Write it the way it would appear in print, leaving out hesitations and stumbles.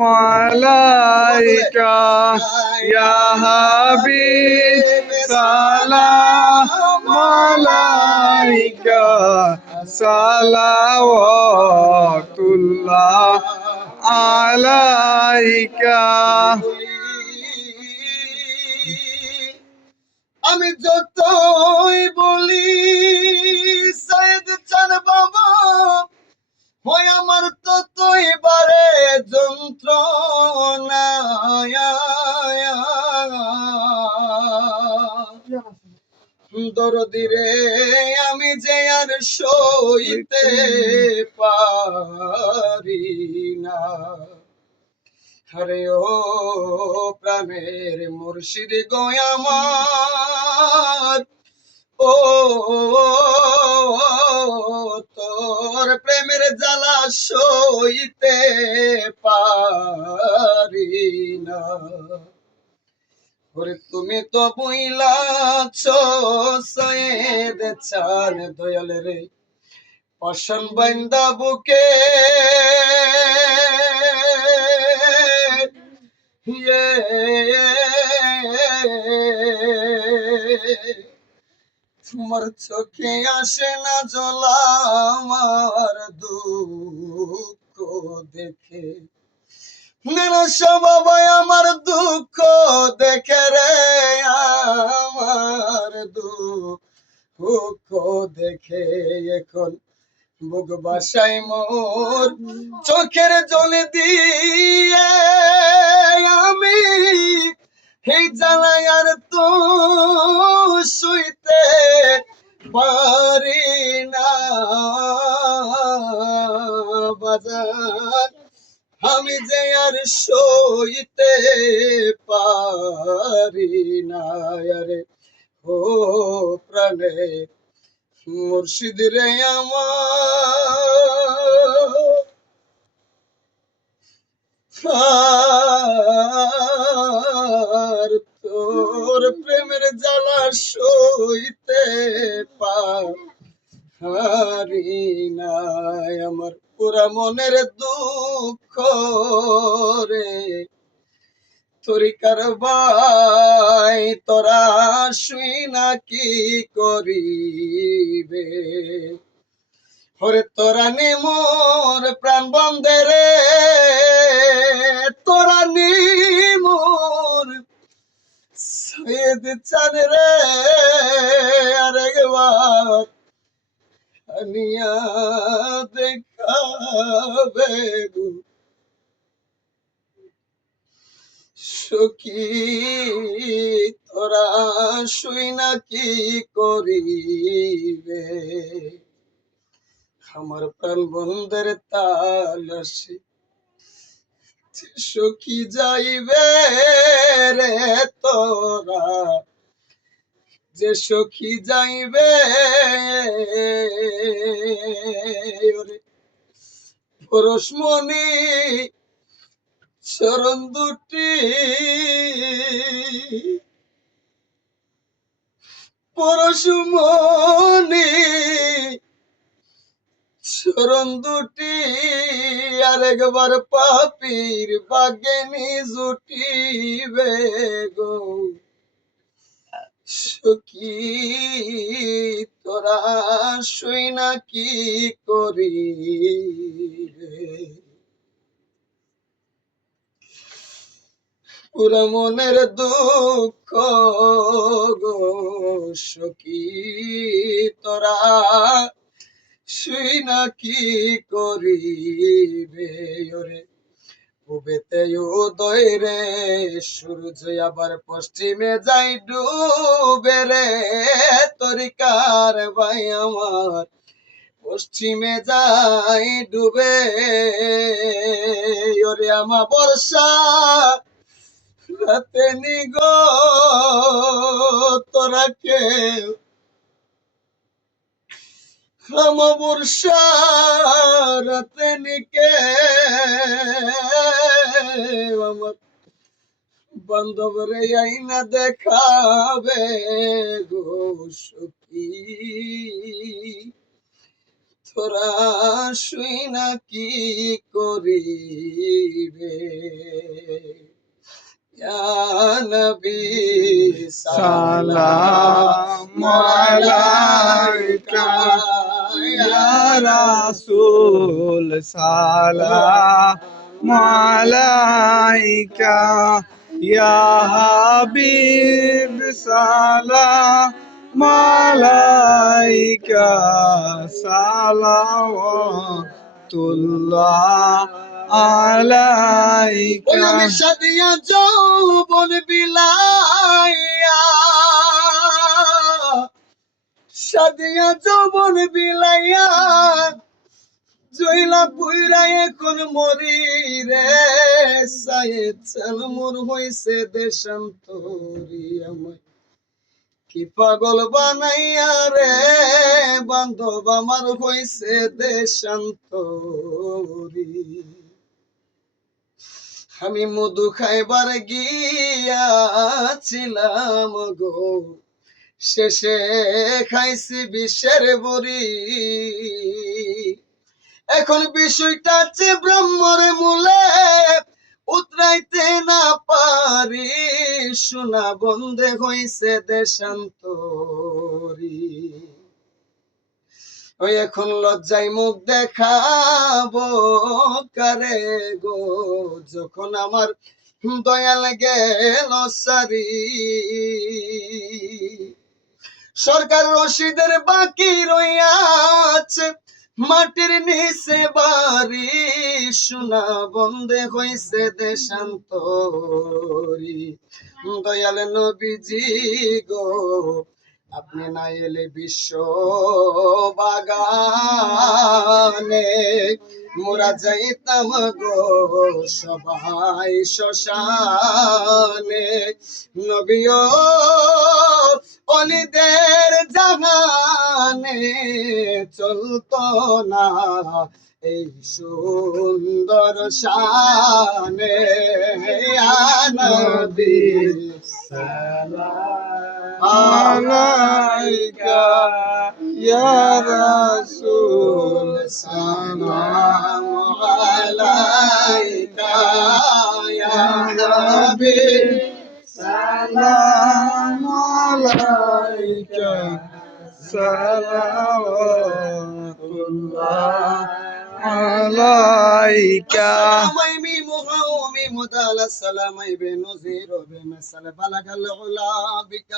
মালাইকা ইয়া হাবিব সালাম আলাইকা সালাওয়াতুল্লাহ আলাইকা। আমি যতই বলি সৈয়দ চাঁদ বাবা হয় আমার ততই বারে যন্ত্রণা। দরদিরে আমি যে আর সইতে পারি না। আরে ও প্রাণের মুর্শিদ গো আমার, ও তোর প্রেমের জ্বালা সইতে পারি না। ওরে তুমি তো বইলাছ সৈয়দ চাঁদ দয়াল রে, পাষাণ বান্দা বুকে তোমার চোখে আসে না জলা আমার দুঃখ দেখে। নিরাশা বাবা আমার দুঃখ দেখে রে, আমার দুঃখ দেখে এখন বুক বাসায় মোর চোখের জল দিয়ে আমি এই জ্বালায় আর তো শুইতে পারি না বাজার। আমি যে আর সইতে পারি না রে, ও প্রাণে মুর্শিদ রে আমার, তোর প্রেমের জ্বালা সইতে পারি না। আমার পুরা মনের দুঃখ রে তরিকার ভাই তোরা শুই না কি করিবে। ওরে তোরা নি মোর প্রাণ বন্ধে রে, তোরা নি মোর সৈয়দ চাঁদ রে, আরেকবার আনিয়া দেখাবে গো সখী। তোরা শুই না কি করিবে। আমার প্রাণ বন্ধের তালাশি সখী যাইবে রে, তোরা যে সখী যাইবে পরশমণি চরণ দুটি, পরশমণি চরণ দুটি আরেকবার পাপির বাগেনি জুটিবে গো সখী। তোরা শুই না কি করিবে। পুরা মনের দুঃখ গো সখী, তোরা শুই না কি করিবে। ওরে উবেতে উদয় রে সূর্য আবার পশ্চিমে যাই ডুবে রে, তরিকার ভাই আমার পশ্চিমে যাই ডুবে। ওরে আমার বর্ষা রাতে নিগো তোরা কেউ বর্ষা রাতে নিকে আমার বান্ধব রে আইনা দেখাবে গো সখী। তোরা শুই না কি করিবে ইয়া নবী সালাম আলাইকা ইয়া রাসূল সালাম আলাইকা ইয়া হাবিব সালাম আলাইকা সালাওয়াতুল্লাহ আলাইকা। আমি সাদিয়া যৌবন বিলাইয়া সাদিয়া যৌবন বিলাইয়া জইলা পুইরা এখন মরি রে সায়েদ মোর হইছে দেশান্তরি আমায় কি পাগল বানাইয়া রে বান্ধব আমার হইছে দেশান্তরি আমি মধু খাইবার গিয়াছিলাম গো শেষে খাইছি বিষের বড়ি এখন বিষয়টা আছে ব্রহ্মর মূলে উতরাইতে না পারি শোনা বন্ধে হইছে দেশান্তরি ওই এখন লজ্জায় মুখ দেখাবো কারে গো যখন আমার দয়াল গেল সারি সরকার রশিদের বাকি রইয়াছে মাটির নিচে বাড়ি শোনা বন্ধে হইছে দেশান্তরি দয়াল নবীজি গো আপনি না এলে বিশ্ব বাগানে মোরা যাইতাম গো সবাই শ্মশানে নবীও অলিদের জাহানে চলতো না এই সুন্দর শানে নবী আলাইকা ইয়া রাসূল সালাম আলাইকা ইয়া হাবিব সালাম আলাইকা সালাওয়াতুল্লাহ আলাইকা। সালামাই মুহাওমি মুদালা সালামাই বে নজির বে মাসাল বালাগাল উলা বিকা